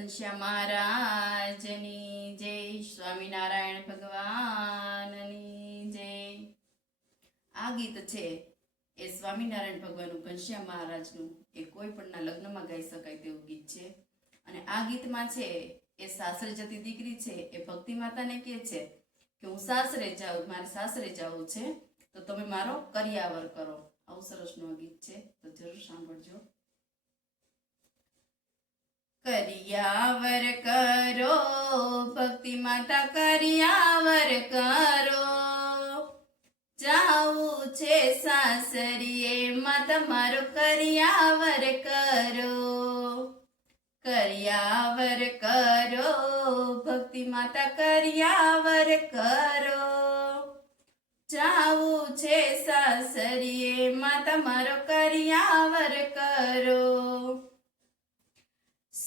ઘનશ્યામ મહારાજની જય, સ્વામિનારાયણ ભગવાનની જય. આ ગીત છે એ સ્વામિનારાયણ ભગવાનનું ઘનશ્યા મહારાજનું, એ કોઈ પણના લગ્નમાં ગાઈ શકાય તેવું ગીત છે. અને આ ગીતમાં છે, એ સાસરે જતી દીકરી છે, એ ભક્તિ માતાને કહે છે કે હું સાસરે જાઉં, મારે સાસરે જવું છે, તો તમે મારો કરિયાવર કરો. આવું સરસનું ગીત છે, તો જરૂર સાંભળજો. કરિયાવર કરો, ભક્તિ માતા કરિયાવર કરો. જાવું છે સાસરીએ માં તમારો કરિયાવર કરો. કરિયાવર કરો, ભક્તિ માતા કરિયાવર કરો. જાવું છે સાસરીએ માં તમારો કરિયાવર કરો.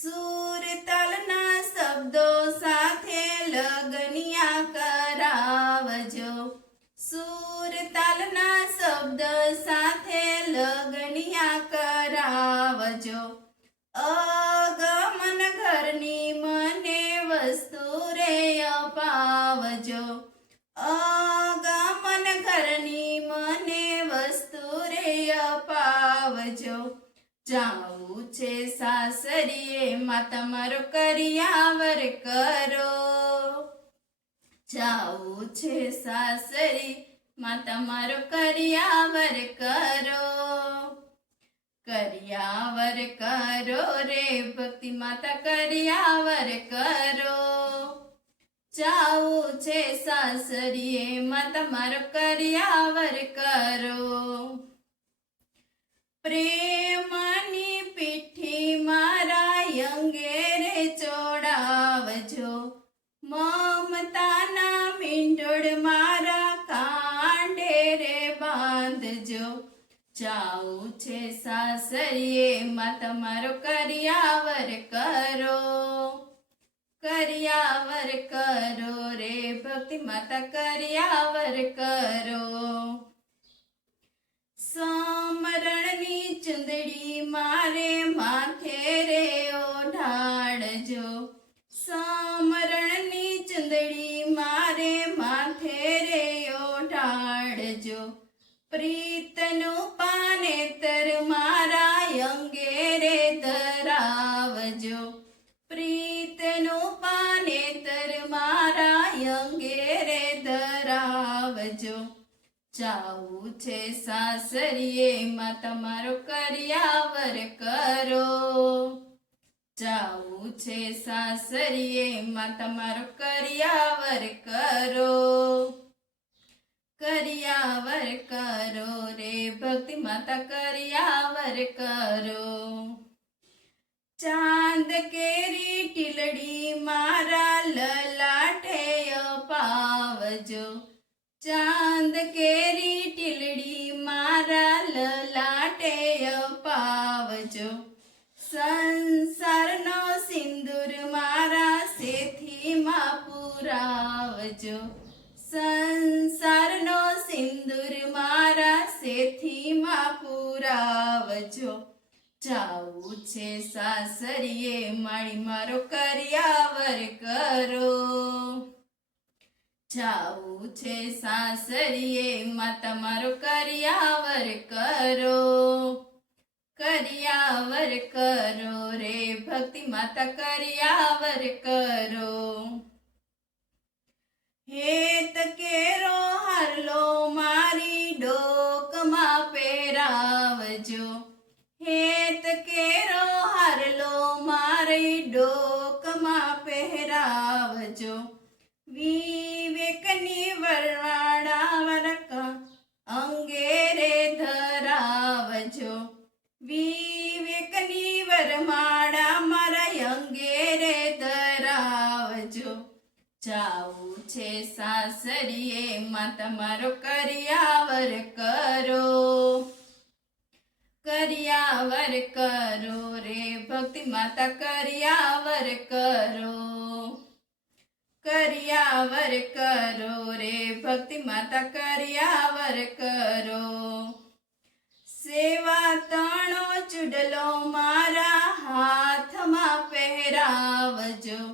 સુર તાલના શબ્દો સાથે લગનિયા કરાવજો. સુર તાલના શબ્દ સાથે લગનિયા કરાવજો. અગમન ઘરની મને વસ્તુ રે અપાવજો. અગમન ઘરની મને વસ્તુ રે અપાવજો. જાવું છે સાસરીએ માં તમારો કરિયાવર કરો. જાવું છે સાસરી માં તમારો કરિયાવર કરો. કરિયાવર કરો રે, ભક્તિ માતા કરિયાવર કરો. જાવું છે સાસરીએ માં તમારો કરિયાવર કરો. પ્રેમની પીઠી મારા અંગેરે ચોડાવજો. મમતાના મીંડોળ મારા કાંડે રે બાંધજો. જાઉં છે સાસરીએ, માં તમારો કરિયાવર કરો. કરિયાવર કરો રે ભક્તિ માતા, કરિયાવર કરો. સમરણની ચુંદડી મારે માથે રે ઓઢાડજો સમરણની ચંદડી મારે માથે રે ઓઢાડજો પ્રીતનું પાનેતર મારા અંગે રે ધરાવજો. પ્રીતનું પાનેતર મારા અંગે રે ધરાવજો. જાવું છે સાસરીએ માં તમારો કરિયાવર કરો. જાવું છે સાસરીએ માં તમારો કરિયાવર કરો. કરિયાવર કરો રે ભક્તિ માતા કરિયાવર કરો. ચાંદ કેરી ટીલડી મારા લલાટે અપાવજો. ચાંદ કેરી મારા શેથીમાં પુરાવજો. જાવું છે સાસરીએ માળી મારો કરિયાવર કરો. જાવું છે સાસરીએ માં તમારો કરિયાવર કરો. કર્યાવર કરો રે ભક્તિ માતા કર્યાવર કરો. હેત કેરો વરવાડા વરક અંગે રે ધરાવજો. વિવેકની વરમાળા મારા અંગેરે ધરાવજો. જાવું છે સાસરીએ માં તમારો કરિયાવર કરો. કરિયાવર કરો રે, ભક્તિ માતા કરિયાવર કરો. કરિયાવર કરો રે, ભક્તિ માતા કર્યાવર કરો. સેવા તણો ચૂડલો મારા હાથમાં પહેરાવજો.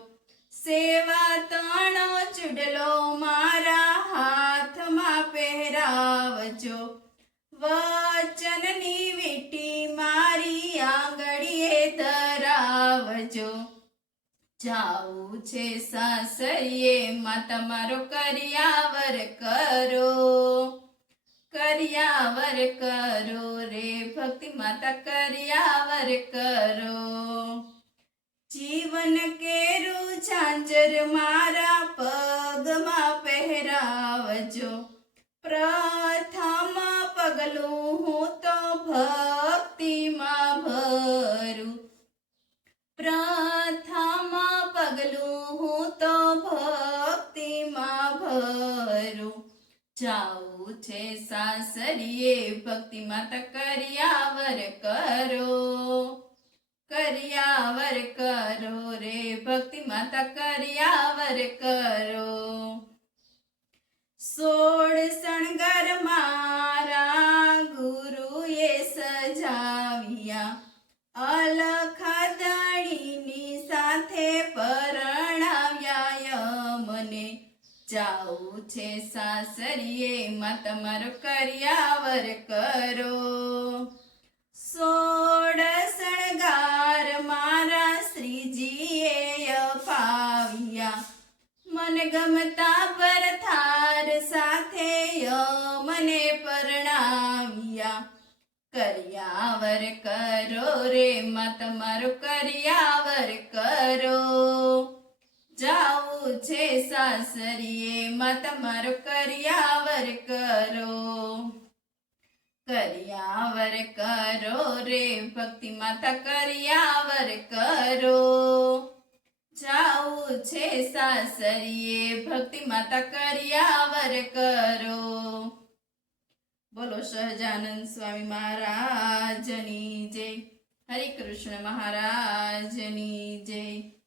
સેવા તણો ચૂડલો મારા હાથમાં પહેરાવજો. વચનની વીટી મારી આંગળીએ ધરાવજો. જાવું છે સાસરીએ, માં તમારો કરિયાવર કરો. કરિયાવર કરો રે, ભક્તિ માતા કરિયાવર કરો. જીવન કેરું ઝાંઝર મારા પગમાં પહેરાવજો. પ્રથમ પગલું હું તો ભક્તિમાં સાસરીએ ભક્તિ માતા કર્યાવર કરો. કર્યાવર કરો રે ભક્તિ માતા કર્યાવર કરો. સોળ શણગાર મારા જાવું છે સાસરીએ માં તમારો કર્યાવર કરો. સોળ શણગાર મારા શ્રીજીએ અપાવ્યા. મન ગમતા પરથાર સાથે મને પરણાવ્યા. કર્યાવર કરો રે માં તમારો કર્યાવર કરો. જાવું છે સાસરીએ માં તમારો કરિયાવર કરો. કરિયાવર કરો રે, ભક્તિ માતા કરિયાવર કરો. જાવું છે સાસરીએ, ભક્તિ માતા કરિયાવર કરો. બોલો સહજાનંદ સ્વામી મહારાજની જય. હરે કૃષ્ણ મહારાજની જય.